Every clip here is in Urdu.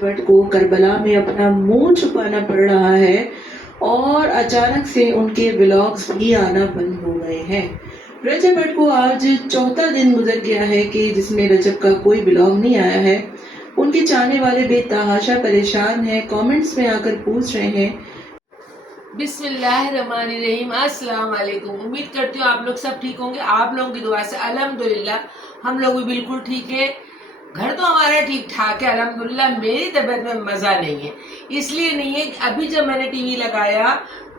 رجب بٹ کو کربلا میں اپنا منہ چھپانا پڑ رہا ہے اور اچانک سے ان کے ولاگز بھی آنا بند ہو گئے ہیں۔ رجب بٹ کو آج چوتھا دن گزر گیا ہے کہ جس میں رجب کا کوئی ولاگ نہیں آیا ہے۔ ان کے چاہنے والے بے تحاشا پریشان ہیں، کامنٹس میں آ کر پوچھ رہے ہیں۔ بسم اللہ الرحمن الرحیم، السلام علیکم۔ امید کرتی ہوں آپ لوگ سب ٹھیک ہوں گے۔ آپ لوگوں کی دعا سے الحمدللہ ہم لوگ بھی بالکل ٹھیک ہے۔ گھر تو ہمارا ٹھیک ٹھاک ہے الحمدللہ۔ میری طبیعت میں مزہ نہیں ہے، اس لیے نہیں ہے کہ ابھی جب میں نے ٹی وی لگایا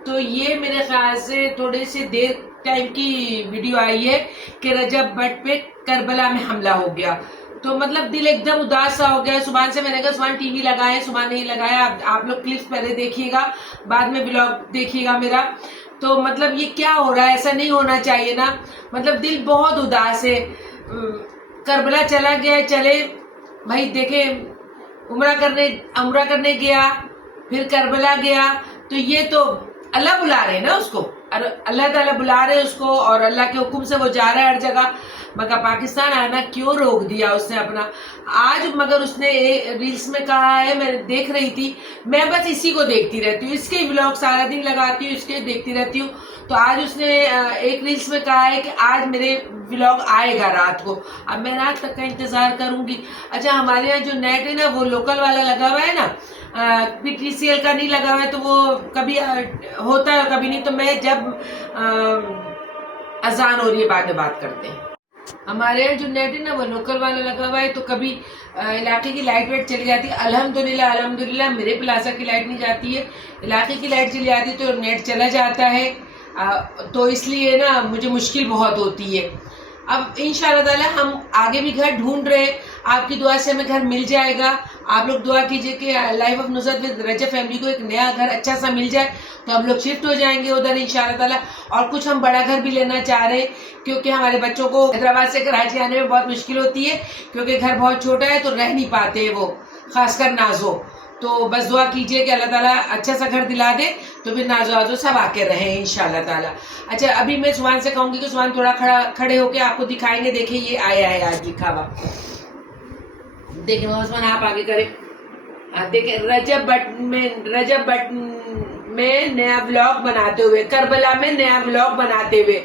تو یہ میرے خیال سے تھوڑے سے دیر ٹائم کی ویڈیو آئی ہے کہ رجب بٹ پہ کربلا میں حملہ ہو گیا، تو مطلب دل ایک دم اداس سا ہو گیا۔ صبح سے میں نے کہا صبح ٹی وی لگائے، صبح نہیں لگایا۔ آپ لوگ کلپس پہلے دیکھیے گا، بعد میں ولاگ دیکھیے گا میرا۔ تو مطلب یہ کیا ہو رہا ہے، ایسا نہیں ہونا چاہیے نا۔ مطلب دل بہت اداس ہے۔ کربلا چلا گیا، چلے بھائی دیکھیں، عمرہ کرنے گیا، پھر کربلا گیا، تو یہ تو اللہ بلا رہے ہیں نا اس کو، اللہ تعالیٰ بلا رہے ہیں اس کو، اور اللہ کے حکم سے وہ جا رہا ہے ہر جگہ۔ مگر پاکستان آنا کیوں روک دیا اس نے اپنا؟ آج مگر اس نے ریلز میں کہا ہے، میں دیکھ رہی تھی، میں بس اسی کو دیکھتی رہتی ہوں، اس کے ولاگ سارا دن لگاتی ہوں، اس کے دیکھتی رہتی ہوں۔ تو آج اس نے ایک ریلز میں کہا ہے کہ آج میرے ولاگ آئے گا رات کو۔ اب میں رات تک کا انتظار کروں گی۔ اچھا، ہمارے یہاں جو نیٹ ہے نا وہ لوکل والا لگا ہوا ہے نا، PTCL کا نہیں لگا ہوا ہے، تو وہ کبھی ہوتا ہے کبھی نہیں۔ تو میں جب اذان ہو رہی ہے بعد میں بات کرتے ہیں۔ ہمارے یہاں جو نیٹ ہے نا وہ لوکل والا لگا ہوا ہے، تو کبھی علاقے کی لائٹ ویٹ چلی جاتی ہے۔ الحمدللہ میرے پلازا کی لائٹ نہیں جاتی ہے، علاقے کی لائٹ چلی جاتی ہے تو نیٹ چلا جاتا ہے، تو اس لیے نا مجھے مشکل بہت ہوتی ہے۔ اب انشاءاللہ تعالی ہم آگے بھی گھر ڈھونڈ رہے ہیں، آپ کی دعا سے ہمیں گھر مل جائے گا۔ آپ لوگ دعا کیجئے کہ life of Nusrat with Rajab family کو ایک نیا گھر اچھا سا مل جائے، تو ہم لوگ شفٹ ہو جائیں گے ادھر انشاءاللہ تعالی۔ اور کچھ ہم بڑا گھر بھی لینا چاہ رہے ہیں، کیونکہ ہمارے بچوں کو حیدرآباد سے کراچی آنے میں بہت مشکل ہوتی ہے، کیونکہ گھر بہت چھوٹا ہے تو رہ نہیں پاتے وہ، خاص کر نازو۔ تو بس دعا کیجئے کہ اللہ تعالیٰ اچھا سا گھر دلا دے، تو پھر نازو آزو سب آ کے رہیں انشاءاللہ تعالیٰ۔ اچھا، ابھی میں سبحان سے کہوں گی کہ سبحان تھوڑا کھڑے ہو کے آپ کو دکھائیں گے۔ دیکھیں یہ آیا ہے آج لکھا ہوا، دیکھیں عثمان آپ آگے کریں۔ دیکھیں رجب بٹ میں نیا ولاگ بناتے ہوئے، کربلا میں نیا ولاگ بناتے ہوئے،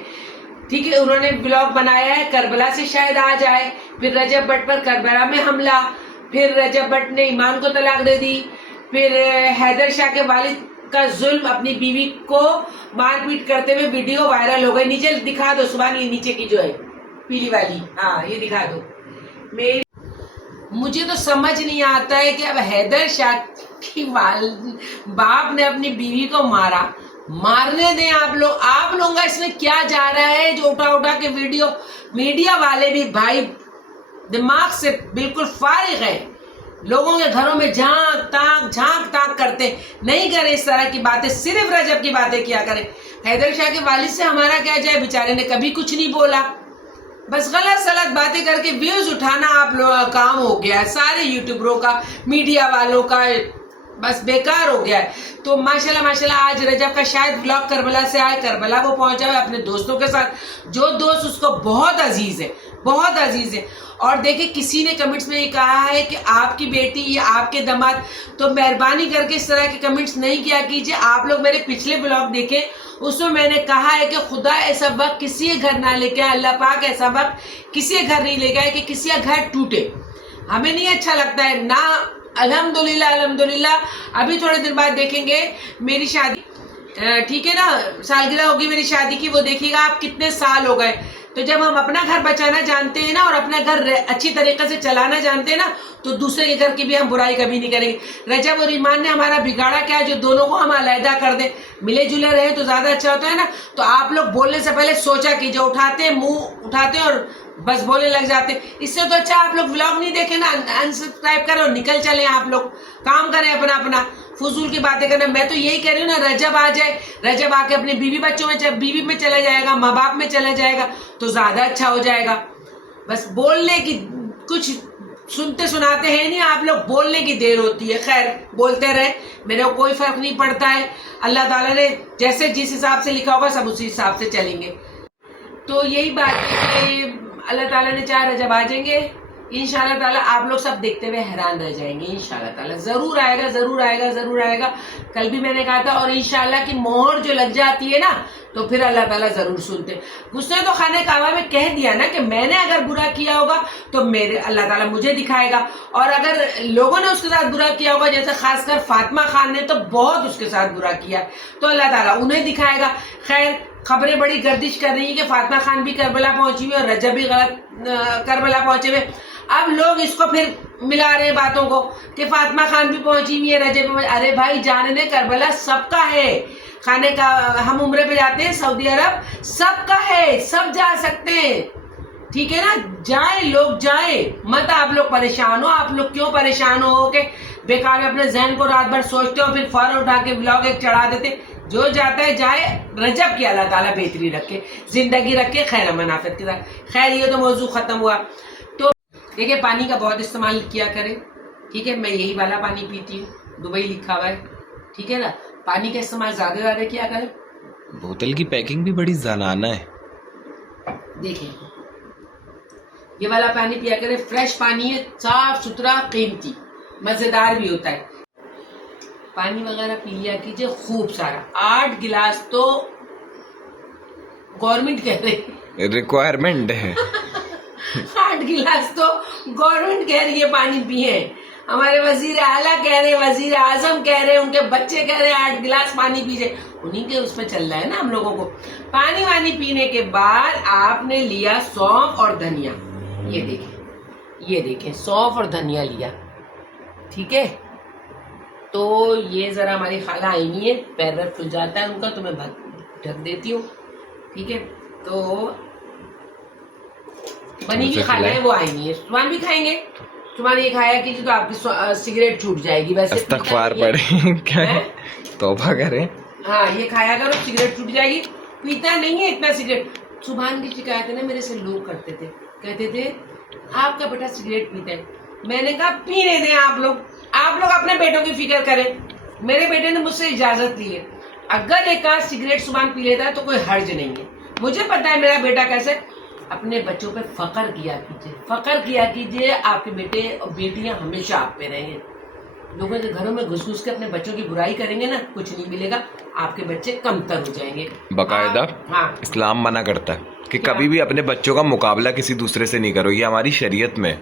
ٹھیک ہے، انہوں نے ولاگ بنایا ہے کربلا سے شاید آ جائے، پھر رجب بٹ پر کربلا میں حملہ، پھر رجب بٹ نے ایمان کو طلاق دے دی، پھر حیدر شاہ کے والد کا ظلم، اپنی بیوی کو مار پیٹ کرتے ہوئے ویڈیو وائرل ہو گئی۔ نیچے دکھا دو سبحان، یہ نیچے کی جو ہے پیلی والی، ہاں یہ دکھا دو۔ مجھے تو سمجھ نہیں آتا ہے کہ اب حیدر شاہ کی باپ نے اپنی بیوی کو مارا، مارنے دیں آپ لوگوں کا اس میں کیا جا رہا ہے جو اٹھا کے ویڈیو؟ میڈیا والے بھی بھائی دماغ سے بالکل فارغ ہیں، لوگوں کے گھروں میں جھانک تاک کرتے نہیں کریں اس طرح کی باتیں، صرف رجب کی باتیں کیا کریں۔ حیدر شاہ کے والد سے ہمارا کیا جائے، بیچارے نے کبھی کچھ نہیں بولا، بس غلط سلط باتیں کر کے ویوز اٹھانا آپ لوگوں کا کام ہو گیا ہے، سارے یوٹیوبروں کا، میڈیا والوں کا، بس بیکار ہو گیا ہے۔ تو ماشاءاللہ آج رجب کا شاید ولاگ کربلا سے آئے، کربلا وہ پہنچا ہے اپنے دوستوں کے ساتھ، جو دوست اس کو بہت عزیز ہے۔ اور دیکھیں کسی نے کمنٹس میں یہ کہا ہے کہ آپ کی بیٹی یا آپ کے داماد، تو مہربانی کر کے اس طرح کے کمنٹس نہیں کیا کیجئے۔ آپ لوگ میرے پچھلے ولاگ دیکھیں، اس میں میں نے کہا ہے کہ خدا ایسا وقت کسی کے گھر نہ لے کے آئے، اللہ پاک ایسا وقت کسی کے گھر نہیں لے کے آئے کہ کسی کا گھر ٹوٹے، ہمیں نہیں اچھا لگتا ہے نا۔ الحمدللہ ابھی تھوڑے دن بعد دیکھیں گے میری شادی، ٹھیک ہے نا، سالگرہ ہوگی میری شادی کی، وہ دیکھیے گا آپ کتنے سال ہو گئے۔ تو جب ہم اپنا گھر بچانا جانتے ہیں نا، اور اپنا گھر اچھی طریقے سے چلانا جانتے ہیں نا، تو دوسرے کے گھر کی بھی ہم برائی کبھی نہیں کریں گے۔ رجب اور ایمان نے ہمارا بگاڑا کیا جو دونوں کو ہم علیحدہ کر دیں؟ ملے جلے رہے تو زیادہ اچھا ہوتا ہے نا۔ تو آپ لوگ بولنے سے پہلے سوچا کہ جو منہ اٹھاتے اور بس بولنے لگ جاتے، اس سے تو اچھا آپ لوگ ولاگ نہیں دیکھیں نا، انسبسکرائب کرو، نکل چلیں، آپ لوگ کام کریں اپنا فضول کی باتیں کرنا۔ میں تو یہی کہہ رہی ہوں نا، رجب آ جائے، رجب آ کے اپنے بیوی میں چلا جائے گا، ماں باپ میں چلا جائے گا، تو زیادہ اچھا ہو جائے گا۔ بس بولنے کی کچھ سنتے سناتے ہیں نہیں آپ لوگ، بولنے کی دیر ہوتی ہے۔ خیر بولتے رہے، میرے کو کوئی فرق نہیں پڑتا ہے، اللہ تعالیٰ نے جیسے جس حساب سے لکھا ہوگا سب اسی حساب سے چلیں گے۔ تو یہی بات ہے کہ اللہ تعالیٰ نے چاہا رجب آ جائیں گے، انشاءاللہ تعالیٰ آپ لوگ سب دیکھتے ہوئے حیران رہ جائیں گے. انشاءاللہ تعالیٰ ضرور آئے گا، ضرور آئے گا، ضرور آئے گا. کل بھی میں نے کہا تھا. اور انشاءاللہ کی مہر جو لگ جاتی ہے نا تو پھر اللہ تعالیٰ ضرور سنتے. اس نے تو خانہ کعبہ میں کہہ دیا نا کہ میں نے اگر برا کیا ہوگا تو میرے اللہ تعالیٰ مجھے دکھائے گا، اور اگر لوگوں نے اس کے ساتھ برا کیا ہوگا، جیسے خاص کر فاطمہ خان نے تو بہت اس کے ساتھ برا کیا، تو اللہ تعالیٰ انہیں دکھائے گا. خیر خبریں بڑی گردش کر رہی ہیں کہ فاطمہ خان بھی کربلا پہنچی ہوئی اور رجب بھی کربلا پہنچے ہوئے. اب لوگ اس کو پھر ملا رہے ہیں باتوں کو کہ فاطمہ خان بھی پہنچی ہوئی ہے، رجب بھی. ارے بھائی جاننے کربلا سب کا ہے. خانے کا ہم عمرے پہ جاتے ہیں سعودی عرب، سب کا ہے، سب جا سکتے ہیں. ٹھیک ہے نا، جائیں لوگ جائیں. مت آپ لوگ پریشان ہو. آپ لوگ کیوں پریشان ہو کہ بیکار میں اپنے ذہن کو رات بھر سوچتے ہو، پھر فوراً اٹھا کے بلاگ ایک چڑھا دیتے. جو جاتا ہے جائے. رجب کی اللہ تعالیٰ بہتری رکھے، زندگی رکھے خیر منافعت کے ساتھ. خیر یہ تو موضوع ختم ہوا. تو دیکھیں پانی کا بہت استعمال کیا کریں. ٹھیک ہے، میں یہی والا پانی پیتی ہوں، دبئی لکھا ہوا ہے. ٹھیک ہے نا، پانی کا استعمال زیادہ زیادہ کیا کریں. بوتل کی پیکنگ بھی بڑی زنانہ ہے. دیکھیں یہ والا پانی پیا کریں، فریش پانی ہے، صاف ستھرا، قیمتی، مزیدار بھی ہوتا ہے. پانی وغیرہ پی لیا کیجئے خوب سارا. 8 گلاس تو گورنمنٹ کہہ رہی ریکوائرمنٹ ہے. 8 گلاس تو گورنمنٹ کہہ رہی ہے پانی پیئے. ہمارے وزیر اعلیٰ کہہ رہے، وزیر اعظم کہہ رہے، ان کے بچے کہہ رہے 8 گلاس پانی پیجئے. انہیں کے اس میں چل رہا ہے نا ہم لوگوں کو. پانی وانی پینے کے بعد آپ نے لیا سونف اور دھنیا. یہ دیکھیں سونف اور دھنیا لیا. ٹھیک ہے، تو یہ ذرا ہماری خالہ آئی نہیں ہے، پیر ویر پھل جاتا ہے ان کا تو میں ڈھک دیتی ہوں. ٹھیک ہے، تو بنی کی خالہ ہے وہ آئی نہیں ہے. صبح بھی کھائیں گے. صبح یہ کھایا کیجیے تو آپ کی سگریٹ چھوٹ جائے گی. ویسے استغفار پڑھیں، کیا توبہ کریں. ہاں یہ کھایا کرو، سگریٹ چھوٹ جائے گی. پیتا نہیں ہے اتنا سگریٹ. سبحان کی شکایت ہے نا میرے سے لوگ کرتے تھے، کہتے تھے آپ کا بیٹا سگریٹ پیتا ہے. میں نے کہا پینے دیں. آپ لوگ اپنے بیٹوں کی فکر کریں. میرے بیٹے نے مجھ سے اجازت لی ہے، اگر ایک آدھ سگریٹ صبح پی لیتا ہے تو کوئی حرج نہیں ہے. مجھے پتا ہے میرا بیٹا کیسے. اپنے بچوں پہ فخر کیا کیجیے، فخر کیا کیجیے. آپ کے بیٹے اور بیٹیاں ہمیشہ آپ پہ رہیں گے. لوگوں کے گھروں میں گھس گھس کے اپنے بچوں کی برائی کریں گے نا، کچھ نہیں ملے گا. آپ کے بچے کمتر ہو جائیں گے. باقاعدہ ہاں اسلام منع کرتا ہے کہ کبھی بھی اپنے بچوں کا مقابلہ کسی دوسرے سے نہیں کرو، یہ ہماری شریعت میں.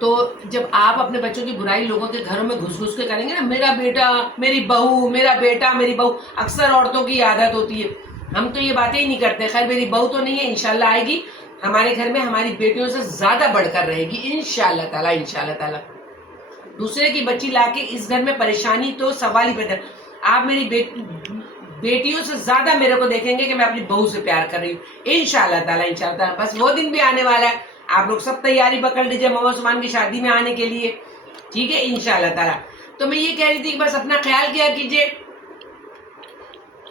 تو جب آپ اپنے بچوں کی برائی لوگوں کے گھروں میں گھس گھس کے کریں گے نا، میرا بیٹا میری بہو، میرا بیٹا میری بہو. اکثر عورتوں کی عادت ہوتی ہے. ہم تو یہ باتیں ہی نہیں کرتے. خیر میری بہو تو نہیں ہے، انشاءاللہ آئے گی ہمارے گھر میں، ہماری بیٹیوں سے زیادہ بڑھ کر رہے گی انشاءاللہ تعالیٰ. انشاءاللہ تعالیٰ دوسرے کی بچی لا کے اس گھر میں پریشانی تو سوال ہی پیدا. آپ میری بیٹیوں سے زیادہ میرے کو دیکھیں گے کہ میں اپنی بہو سے پیار کر رہی ہوں انشاءاللہ تعالیٰ. انشاءاللہ تعالیٰ بس وہ دن بھی آنے والا ہے. آپ لوگ سب تیاری پکڑ لیجیے محمد عثمان کی شادی میں آنے کے لیے. ٹھیک ہے انشاءاللہ تعالیٰ. تو میں یہ کہہ رہی تھی کہ بس اپنا خیال کیا کیجیے،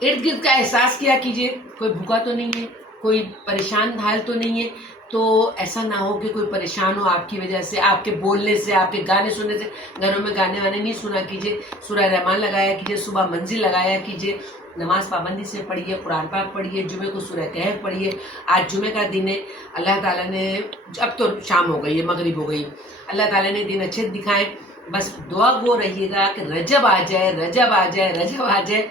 ارد گرد کا احساس کیا کیجیے. کوئی بھوکا تو نہیں ہے، کوئی پریشان حال تو نہیں ہے. تو ایسا نہ ہو کہ کوئی پریشان ہو آپ کی وجہ سے، آپ کے بولنے سے، آپ کے گانے سننے سے. گھروں میں گانے وانے نہیں سنا کیجیے. سورہ رحمان لگایا کیجیے، صبح منزل لگایا کیجیے. نماز پابندی سے پڑھیے، قرآن پاک پڑھیے، جمعے کو سورہ کہف پڑھیے. آج جمعے کا دن ہے. اللہ تعالیٰ نے اب تو شام ہو گئی ہے، مغرب ہو گئی. اللہ تعالیٰ نے دن اچھے دکھائے. بس دعا گو رہیے گا کہ رجب آ جائے، رجب آ جائے، رجب آ جائے.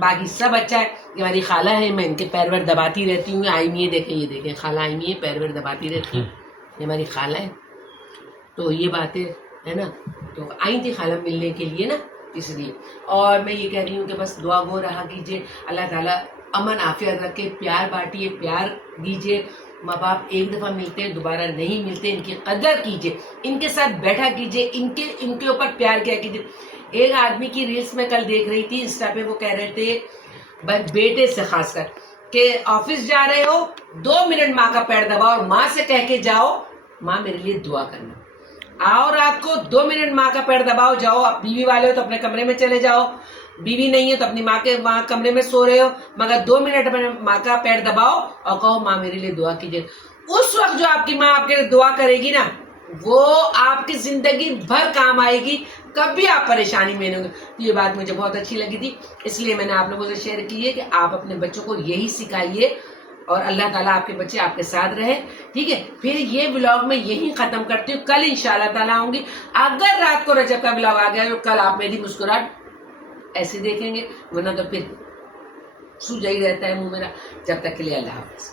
باقی سب اچھا ہے. یہ ہماری خالہ ہے، میں ان کے پیر ویر دباتی رہتی ہوں. آئی نہیں ہے، دیکھیں یہ دیکھیں خالہ آئی نہیں ہے، پیر ویر دباتی رہتی ہوں. یہ ہماری خالہ ہے. تو یہ باتیں ہے نا، تو آئی تھی خالہ ملنے کے لیے نا، اس لیے. اور میں یہ کہہ رہی ہوں کہ بس دعا گو رہا کیجیے. اللہ تعالیٰ امن عافیت رکھے. پیار بانٹیے، پیار دیجیے. ماں باپ ایک دفعہ ملتے ہیں، دوبارہ نہیں ملتے. ان کی قدر کیجیے، ان کے ساتھ بیٹھا کیجیے، ان کے اوپر پیار کیا کیجیے. ایک آدمی کی ریلس میں کل دیکھ رہی تھی انسٹا پہ، وہ کہہ رہے تھے بیٹے سے خاص کر کہ آفس جا رہے ہو 2 منٹ ماں کا پیر دباؤ اور ماں سے کہہ کے جاؤ ماں میرے لیے دعا کرنا. آؤ رات کو 2 منٹ ماں کا پیر دباؤ، جاؤ. آپ بیوی والے ہو تو اپنے کمرے میں چلے جاؤ، بیوی نہیں ہے تو اپنی ماں کے وہاں کمرے میں سو رہے ہو، مگر 2 منٹ اپنے ماں کا پیر دباؤ اور کہو ماں میرے لیے دعا کیجیے. اس وقت جو آپ کی ماں آپ کے لیے دعا کرے گی نا، وہ آپ کی زندگی بھر کام آئے گی. کبھی آپ پریشانی میں نہیں ہوں گے. یہ بات مجھے بہت اچھی لگی تھی، اس لیے میں نے آپ لوگوں سے شیئر کی ہے کہ آپ اپنے بچوں کو یہی سکھائیے. اور اللہ تعالیٰ آپ کے بچے آپ کے ساتھ رہے. ٹھیک ہے, پھر یہ ولاگ میں یہی ختم کرتی ہوں. کل انشاءاللہ تعالیٰ آؤں گی. اگر رات کو رجب کا ولاگ آ گیا تو کل آپ میری مسکراہٹ ایسے دیکھیں گے, ورنہ تو پھر سوجا ہی رہتا ہے منہ میرا. جب تک کے لیے اللہ حافظ.